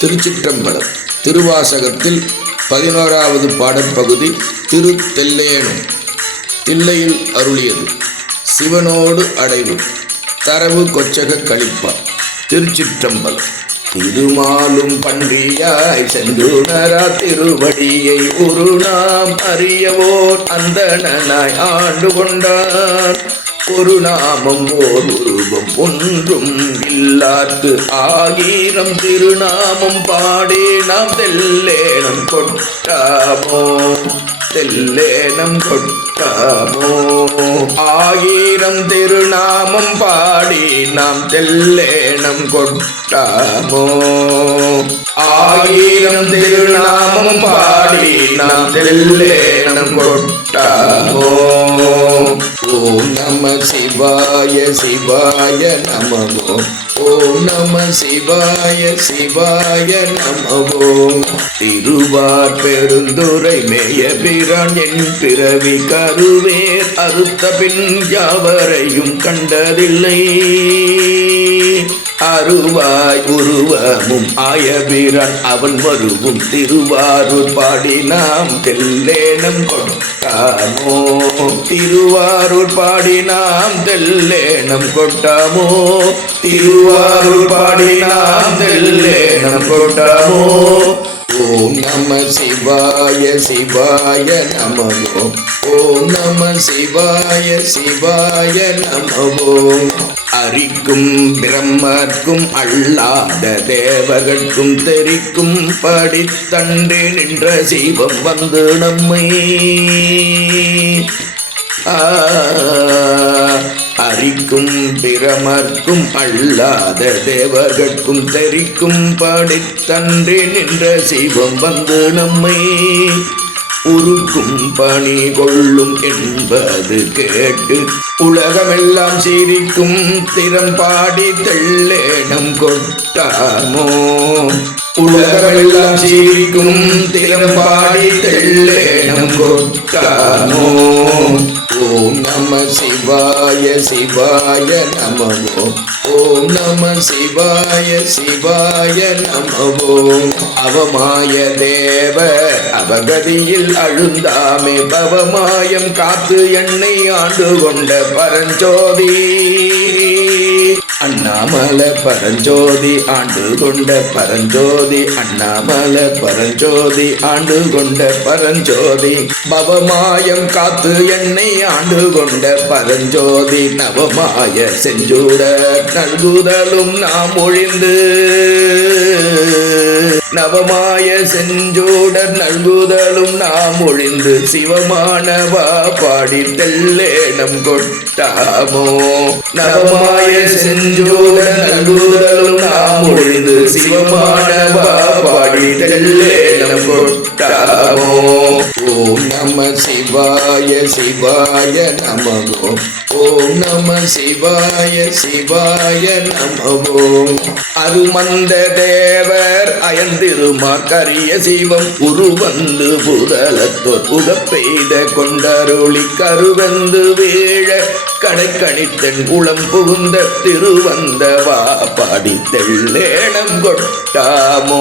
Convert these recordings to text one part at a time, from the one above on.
திருச்சிற்றம்பலம் திருவாசகத்தில் பதினோராவது பாடற்பகுதி திரு தெல்லேனும் தில்லையில் அருளியது. சிவனோடு அடைவு. தரவு கொச்சக கழிப்பா. திருச்சிற்றம்பலம். திருமாலும் பன்றியாய் சென்றுணரா திருவடியை ஒரு நாம் அறியவோர் அந்த ஆண்டு கொண்டான் ஒரு நாமம் ஓர் உருவம் ஒன்றும் இல்லாத்து ஆயிரம் திருநாமம் பாடி நாம் தெல்லேனம் கொட்டாமோ தெல்லேனம் கொட்டாமோ. ஆயிரம் திருநாமம் பாடி நாம் தெல்லேனம் கொட்டாமோ. ஆயிரம் திருநாமம் பாடி நாம் தெல்லேனம் கொட்டாமோ. ஓம் நம சிவாய சிவாய நமவோ ஓம் நம சிவாய சிவாய நமவோ திருவார் பெருந்துரை மேய பிரான் என் பிறவி கருவேர் அறுத்த பின் யாவரையும் கண்டதில்லை. அருவாய் உருவமும் ஆயபிரான் அவன் வருவும் திருவாரூர் பாடி நாம் தெல்லேனம் கொடுத்தானோ? திரு திருவாரூர் பாடி நாம் தெல்லேனம் கொட்டாமோ? திருவாரூர் பாடி நாம் தெல்லேனம் கொட்டாமோ? ஓம் நம சிவாய சிவாய நமவோ ஓம் நம சிவாய சிவாய நமவோ அரிக்கும் பிரம்மர்க்கும் அல்லாத தேவகர்க்கும் தெரிக்கும் படித்தன்றே நின்ற சிவம் வந்து நம்மை அரிக்கும் பிரமர்க்கும் அல்லாத தேவர்கட்கும் தெரிக்கும் படித்தன்றே நின்ற சிவம் வந்து நம்மை உருக்கும் பணி கொள்ளும் என்பது கேட்டு உலகமெல்லாம் சிரிக்கும் திறம் பாடி தெள்ளேடம் கொட்டாமோ? உலகமெல்லாம் சிரிக்கும் திறம் பாடி தெள்ளேடம் கொட்டாமோ? ஓம் நம சிவாய சிவாய நமவோ. ஓம் நம சிவாய சிவாய நமவோ. அவமாய தேவ அவகதியில் அழுந்தாமே. பவமாயம் காத்து என்னை ஆண்டு கொண்ட பரஞ்சோதி. அண்ணாமலை பரஞ்சோதி ஆண்டு கொண்ட பரஞ்சோதி அண்ணாமலை பரஞ்சோதி ஆண்டு கொண்ட பரஞ்சோதி. பவமாயம் காத்து என்னை ஆண்டு கொண்ட பரஞ்சோதி நவமாய செஞ்சூட நல்குதலும் நாம் ஒழிந்து. நவமாய செஞ்சோடர் நல்குதலும் நாம் ஒழிந்து சிவமானவா பாடி தெல்லேனம் கொட்டாமோ? நவமாய செஞ்சோடர் நல்குதலும் நாம் ஒழிந்து சிவமானவா பாடி தெல்லேனம் கொட்டாமோ? ஓம் நம சிவாய சிவாய நமகோ ஓம் நம சிவாய சிவாய நமவோ அருமந்த தேவர் அயந்திருமார் கரிய சிவம் உருவந்து புதலத்தோர் புகப்பெய்த கொண்டருளி கருவந்து வீழ கடைக்கணித்தன் குளம் புகுந்த திருவந்தவா பாடி கொட்டாமோ.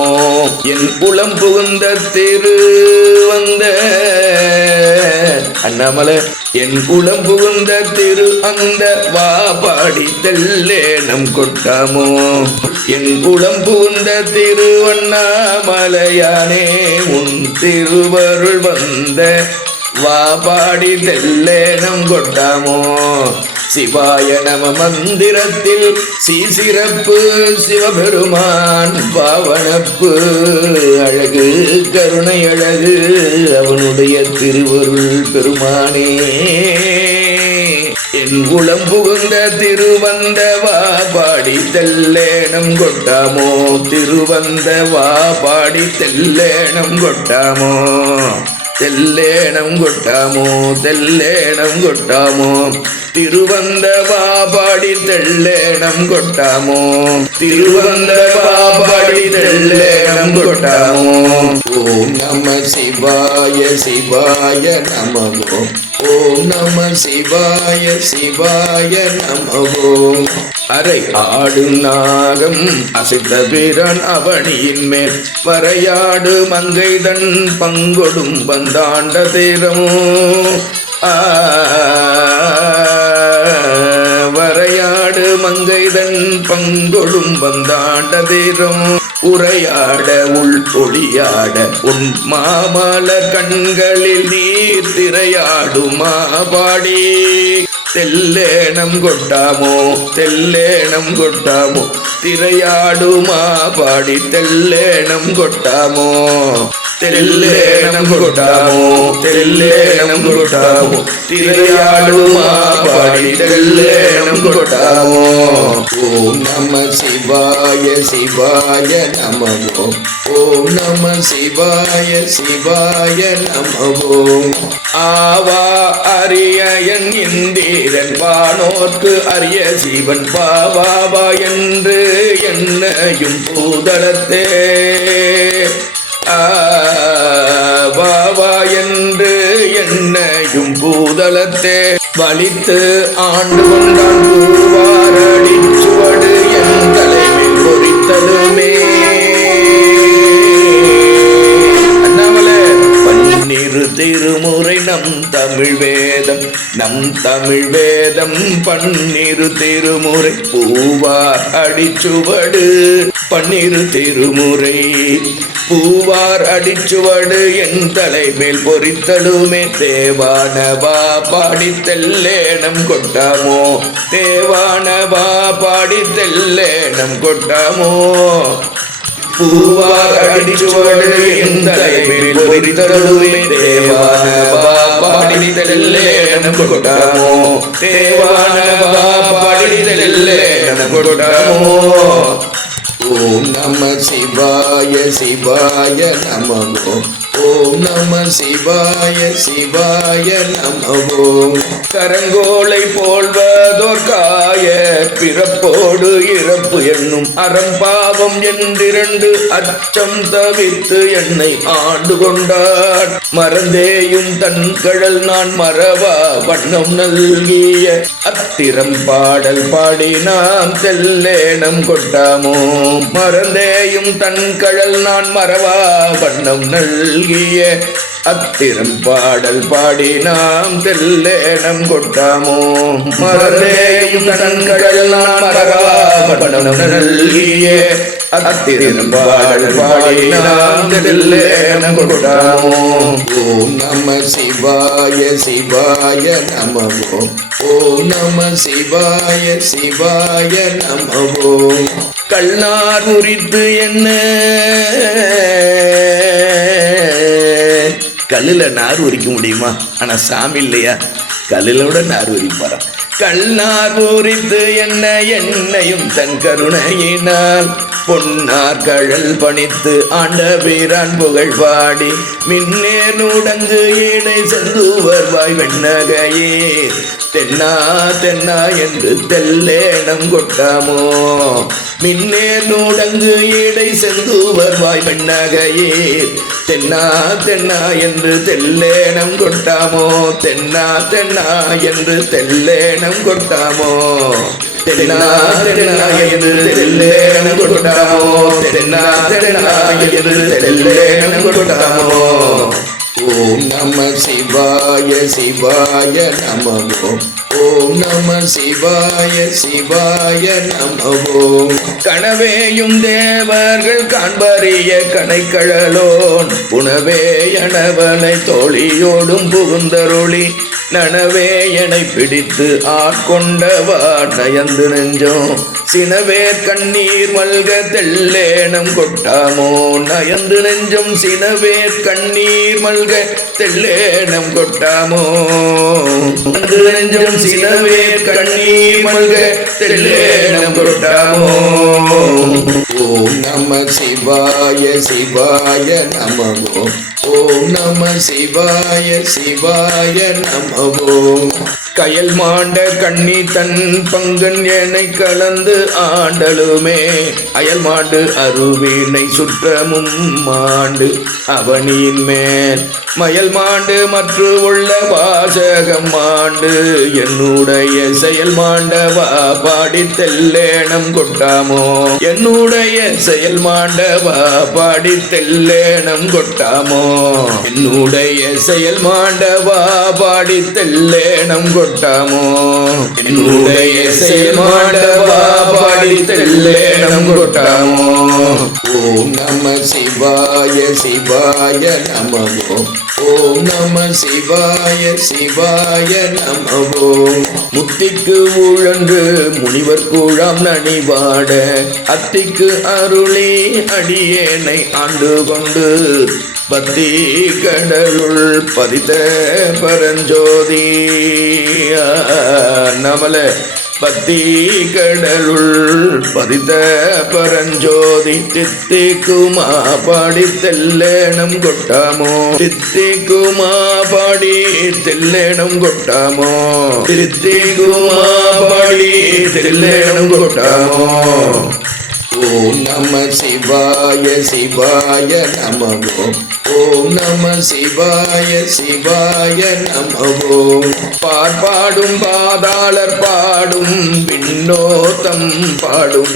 என் குளம் புகுந்த திருவந்த அண்ணாமலை என் குளம் புகுந்த திரு அந்த வா பாடி தெல்லேனம் கொட்டாமோ? என் குளம் புகுந்த திருவண்ணாமலையானே உன் திருவருள் வந்த வா பாடி தெல்லேனம் கொட்டாமோ? சிவாய நம மந்திரத்தில் சீசிறப்பு சிவபெருமான் பாவனப்பு. அழகு கருணை அழகு அவனுடைய திருவருள் பெருமானே. என் குளம் புகுந்த திருவந்தவா பாடி தெல்லேனம் கொட்டாமோ? திருவந்தவா பாடி தெல்லேனம் கொட்டாமோ? தெல்லேனம் கொட்டாமோ தெல்லேனம் கொட்டாமோ? திருவந்த பாபாடி தெல்லேனம் கொட்டாமோ? திருவந்த பாபாடி தெல்லேனம் கொட்டாமோ? ஓம் நம சிவாய சிவாய நமவோ ஓம் நம சிவாய சிவாய நமவோ அரை ஆடு நாகம் அசைத்த பிறன் அவனியின் மேல். வரையாடு மங்கைதன் பங்கொடும் வந்தாண்ட தீரமோ. ஆ வரையாடு மங்கைதன் பங்கொடும் வந்தாண்ட தீரமோ. உரையாட உள் ஒளியாட உன் மாமல கண்களில் நீர் திரையாடுமா பாடி தெல்லேனம் கொட்டாமோ தெல்லேனம் கொட்டாமோ திரையாடுமா பாடி தெல்லேனம் கொட்டாமோ. தெல்லேனம் கொட்டாமோ? தெல்லேனம் கொட்டாமோ? திரையாடுமா பாடி தெல்லேனம் கொட்டாமோ? ஓம் நம சிவாய சிவாய நமவோ ஓம் நம சிவாய சிவாய நமவோ ஆவா அரிய என் இந்தீரன் வானோர்க்கு அரிய சிவன் பாவாவா என்று என்னையும் பூதளத்தே பூதளத்தே வலித்து ஆண்டு கொண்டான் பூவாரடி. தமிழ் வேதம் நம் தமிழ் வேதம் பன்னிரு திருமுறை பூவா அடிச்சுவடு. பன்னிரு திருமுறை பூவார் அடிச்சுவடு என் தலைமேல் பொறித்தலுமே. தேவானவா பாடித்தல்லேனம் கொட்டாமோ? தேவானவா பாடி கொட்டாமோ? கொட்டாமோ பூவார் அடிச்சுவடு என் தலைமேல் பொறித்தலுமே தேவானவா பாடி தெல்லேனம் கொட்டாமோ தேவானவா பாடி தெல்லேனம் கொட்டாமோ ஓம் நம சிவாய சிவாய நமோ. ஓம் நம சிவாய சிவாய நமவோம் கரங்கோலை போல்வதோர் காய பிறப்போடு இறப்பு என்னும் அறம்பாவம் என்றிரண்டு அச்சம் தவித்து என்னை ஆண்டு கொண்டான் மறந்தேயும் தன் கழல் நான் மறவா வண்ணம் நல்கிய அத்திரம் பாடல் பாடி நாம் செல்லேனம் கொட்டாமோ. மறந்தேயும் தன் கழல் நான் மறவா வண்ணம் நல்கி நல்கிய அத்திரம் பாடல் பாடி நாம் தெல்லேனம் கொட்டாமோ? மறந்தேயும் அத்திரம் பாடல் பாடி நாம் தெல்லேனம் கொட்டாமோ? ஓம் நம சிவாய சிவாய நமவோ. ஓம் நம சிவாய சிவாய நமவோ. கண்ணார் முறித்து என்ன? கல்லில் நார் உரிக்க முடியுமா? ஆனா சாமி இல்லையா? கல்லுல விட நார் உரிப்பாராம் நார் உரித்து என்ன என்னையும் தன் கருணையினால் பொன்னார்கழல் பணித்து ஆண்ட வீரான் புகழ் பாடி மின்னே நுடங்கு ஈடை செந்துவர் வாய் வெண்ணகையே. தென்னா தென்னா என்று தெல்லேனம் கொட்டாமோ? மின்னே நுடங்கு ஈடை செந்துவர் வாய் வெண்ணகையே. தென்னா தென்னா என்று தெல்லேனம் கொட்டாமோ? தென்னா தென்னா என்று தெல்லேனம் கொட்டாமோ? தென்னா தென்னா என்று தெல்லேனம் கொட்டாமோ தென்னா தென்னா என்று தெல்லேனம் கொட்டாமோ ஓம் ஓம் நம சிவாய சிவாய நமவோ கனவேயும் தேவர்கள் காண்பறிய கணைக்கழலோன் உணவே எனவனை தோழியோடும் புகுந்தருளி நனவே எனை பிடித்து ஆட்கொண்டவா நயந்து நெஞ்சோம். சினவேர் கண்ணீர் மல்க தெல்லேனம் கொட்டாமோ நயந்து நெஞ்சும் சினவேர் கண்ணீர் மல்க தெல்லேனம் கொட்டாமோ. நெஞ்சும் சினவேர் கண்ணீர் மல்க தெல்லேனம் கொட்டாமோ ஓம் நம சிவாய சிவாய நமவோ ஓம் நம சிவாய சிவாய நமவோ கயல் மாண்ட கண்ணி தன் பங்கன் ஏனை கலந்து ஆண்டலுமே. அயல் மாண்டு அருவினை சுற்றமும் மாண்டு அவனியின் மேல். மயல் மாண்டு மற்ற உள்ள வாசகம் மாண்டு. என்னுடைய செயல் மாண்டவா பாடி தெல்லேனம் கொட்டாமோ? என்னுடைய செயல் மாண்டவா பாடி தெல்லேனம் கொட்டாமோ? என்னுடைய செயல் மாண்டவா பாடி தெல்லேனம் கொட்டாமோ என்னுடைய செயல் மாண்டவா பாடி தெல்லேனம் கொட்டாமோ ஓம் நம சிவாய சிவாய ശിവായ ஓம் நம சிவாய சிவாய நமவோ முத்திக்கு ஊழன்று முனிவர் கூழாம் நனிவாட அத்திக்கு அருளே அடியேனை ஆண்டு கொண்டு பத்தி கடலுள் பதித்த பரஞ்சோதி. நமல பத்தி கடலுள் பதித்த பரஞ்சோதி. தித்திக்குமா பாடி தெல்லேனம் கொட்டாமோ? தித்திக்குமா பாடி தெல்லேனம் கொட்டாமோ? தித்திக்குமா பாடி தெல்லேனம் கொட்டாமோ? ஓம் நம சிவாய சிவாய நமவோ ஓம் நம சிவாய சிவாய நமவோம் பார்ப்பாடும் பாதாளர் பாடும் விண்ணோத்தம் பாடும்.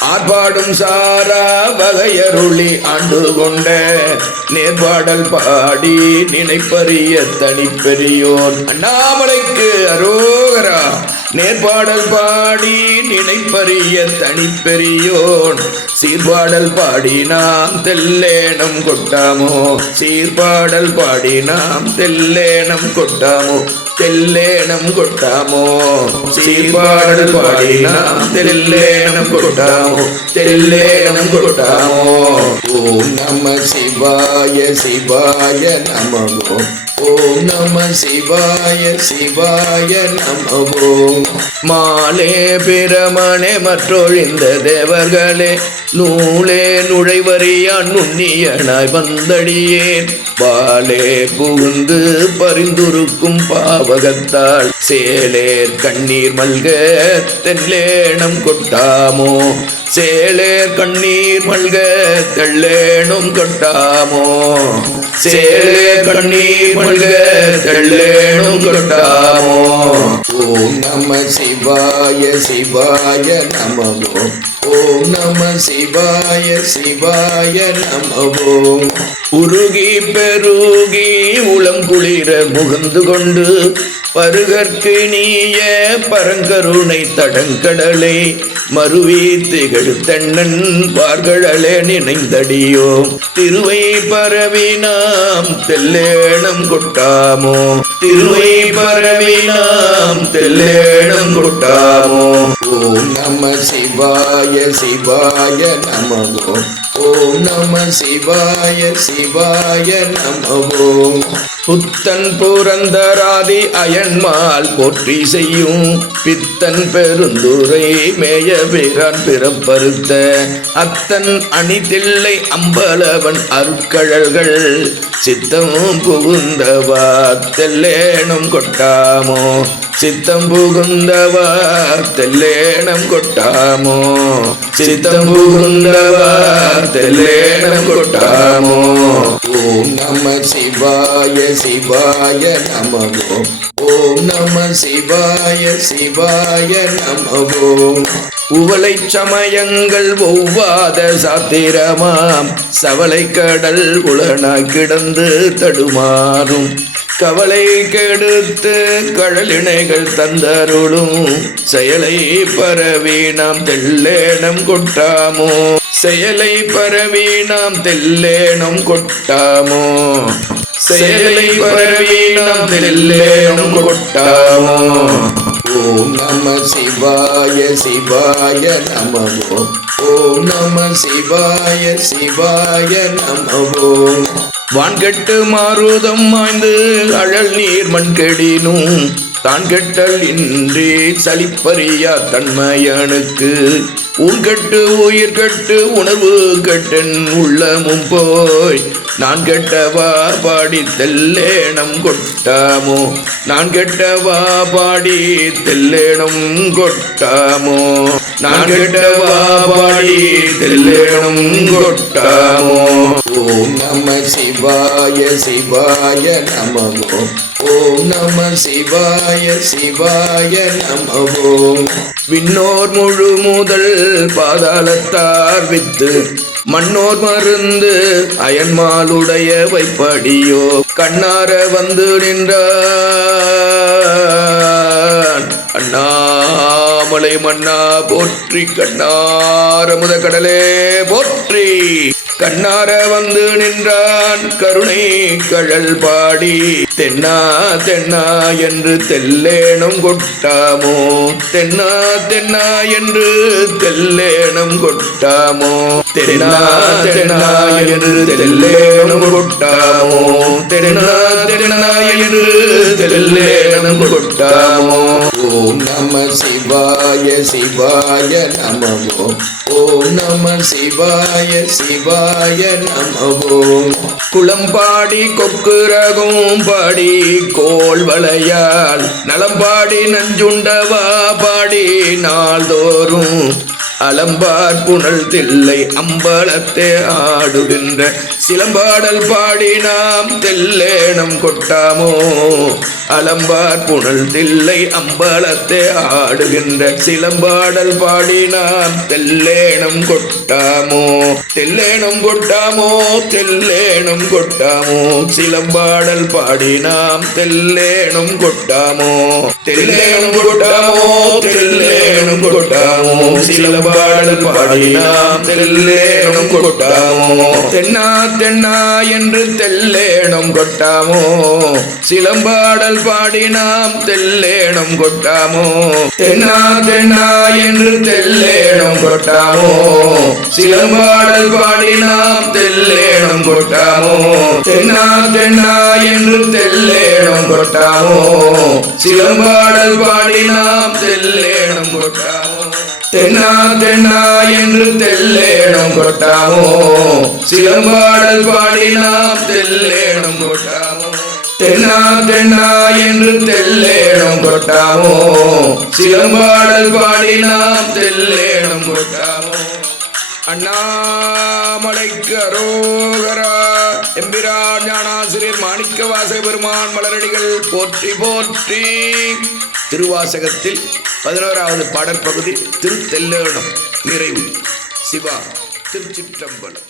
ஆர்ப்பாடும் சாரா வகையருளி ஆண்டு கொண்ட நேர்பாடல் பாடி நினைப்பறிய தனிப்பெரியோன் அண்ணாமலைக்கு அரோகரா. நேர்பாடல் பாடி நினைப்பறிய தனிப்பெரியோன். சீர்பாடல் பாடி நாம் தெல்லேனம் கொட்டாமோ? சீர்பாடல் பாடி நாம் தெல்லேனம் கொட்டாமோ? தெல்லேனம் கொட்டாமோ? சீர்பாடல் பாடி நாம் தெல்லேனம் கொட்டாமோ? தெல்லேனம் கொட்டாமோ? ஓம் நம சிவாய சிவாய நமவோ ஓம் நம சிவாய சிவாய நமவோ மாலே பிரமணே மற்றொழிந்த தேவர்களே நூலே நுழைவறியான் நுண்ணியனாய் வந்தடியேன். பாலே புகுந்து பரிந்துருக்கும் பாவகத்தால் சேலேர் கண்ணீர் மல்க தெல்லேணம் கொட்டாமோ. சேலேர் கண்ணீர் மல்க தெள்ளேனும் கொட்டாமோ. சேலே கண்ணி மல்க தெள்ளேனும் கொட்டாமோ ஓம் நம சிவாய சிவாய நமவோ ஓம் நம சிவாய சிவாய நமவோம் உருகி பெருகி உளம் குளிர முகந்து கொண்டு பருகற்கு நீய பரங்கருணை தடங்கடலே மறுவி திகழ்த்தண்ணன் தென்னன் பார்கடலே நினைந்தடியோ திருவை பரவினாம் தெல்லேணம் கொட்டாமோ. திருவை பரவினாம் தெல்லேணம் கொட்டாமோ. ஓம் நம சிவாய சிவாய நமவோ ஓம் நம சிவாய சிவாய நமவோ புத்தன் புரந்தராதி அயன்மால் போற்றி செய்யும். பித்தன் பெருந்துரை மேய பிறான் பிறப்பருத்த அத்தன் அணிதில்லை அம்பலவன் அருட்கழல்கள் சித்தமும் புகுந்தவா தெல்லேனும் கொட்டாமோ? சித்தம் புகுந்தவா தெல்லேனம் கொட்டாமோ? புகுந்தவா தெல்லேனம் கொட்டாமோ? ஓம் நம சிவாய சிவாய நமவோ ஓம் நம சிவாய சிவாய நமவோ உவலை சமயங்கள் ஒவ்வாத சாத்திரமாம். சவலை கடல் உளனாய் கிடந்து தடுமாறும். கவலை கெடுத்து கடலிணைகள் தந்தருளும் செயலை பரவி நாம் தெல்லேனம் கொட்டாமோ? செயலை பரவி நாம் தெல்லேனம் கொட்டாமோ? செயலை பரவி நாம் தெல்லேனம் கொட்டாமோ? ஓம் நம சிவாய சிவாய நமவோ ஓம் நம சிவாய சிவாய நமவோ வான்கெட்டு மாறுதம் மாய்ந்து அழல் நீர் மண் கெடினும் தான் கெட்டல் இன்றி சளிப்பறியா தன்மையனுக்கு. ஊன் கட்டு உயிர் கட்டு உணர்வு கட்டன் உள்ளமும் போய். நான் கெட்டவா பாடி தெல்லேனம் கொட்டாமோ? நான் கெட்டவா பாடி தெல்லேனம் கொட்டாமோ? நான் கெட்டவா பாடி தெல்லேனம் கொட்டாமோ? ஓம் நம சிவாய சிவாய நமமோ ஓம் நம சிவாய சிவாய நமமோ விண்ணோர் முழு முதல் பாதாளத்தார் வித்து மண்ணோர் மருந்து அயன்மாலுடைய வைப்படியோ கண்ணார வந்து நின்றான். அண்ணாமலை மன்னா போற்றி கண்ணார முத கடலே போற்றி. கண்ணார வந்து நின்றான் கருணை கழல் பாடி. தென்னா தென்னா என்று தெல்லேனும் கொட்டாமோ? தென்னா தென்னா என்று தெல்லேனும் கொட்டாமோ? தென்னா தென்னா என்று தெல்லேனும் கொட்டாமோ? தென்னா தென்னா என்று தெல்லேனும் கொட்டாமோ? ஓம் நம சிவாய சிவாய நமமோ ஓம் நம சிவாய சிவாய நமமோ குளம்பாடி கொக்குரகும் பாடி கோள் வளையால் நலம்பாடி நஞ்சுண்டவா பாடி நாள்தோறும் அலம்பார் புனல் தில்லை அம்பலத்தே ஆடுகின்ற. சிலம்பாடல் பாடி நாம் தெல்லேனம் கொட்டாமோ? அலம்பார் புனல் தில்லை அம்பலத்தே ஆடுகின்ற. சிலம்பாடல் பாடி நாம் தெல்லேனம் கொட்டாமோ? தெல்லேனம் கொட்டாமோ? தெல்லேனம் கொட்டாமோ? சிலம்பாடல் பாடி நாம் தெல்லேனம் கொட்டாமோ? தெல்லேனம் கொட்டாமோ? தெல்லேனம் கொட்டாமோ? சிலம்பாடல் பாடி நாம் தெல்லேனம் கொட்டாமோ? தென்னா தென்னா என்று தெல்லேனம் கொட்டாமோ? சிலம்பாடல் பாடினாம் தெல்லேனம் கொட்டாமோ? தென்னா தென்னா என்று தெல்லேனம் கொட்டாமோ? சிலம்பாடல் பாடினாம் தெல்லேனம் கொட்டாமோ? தென்னா தென்னா என்று தெல்லேனம் கொட்டாமோ? சிலம்பாடல் பாடினாம் தெல்லேனம் கொட்டாமோ? தென்னா தென்னா என்று தெல்லேடம் கொட்டாமோ? சிலம்பாடல் பாடினாம் தெல்லேடம் கொட்டாமோ? தென்னா தென்னா என்று தெல்லேடம் கொட்டாமோ? சிலம்பாடல் பாடினாம் தெல்லேடம் கொட்டாமோ? அண்ணாமலைக்கு அரோகரா எம்பிரான் ஞானாசிரியர் மாணிக்க வாச பெருமான் மலரடிகள் போற்றி போற்றி. திருவாசகத்தில் பதினோராவது பாடற்பகுதி திருத்தெல்லேடம் நிறைவு சிவா திருச்சிற்றம்பலம்.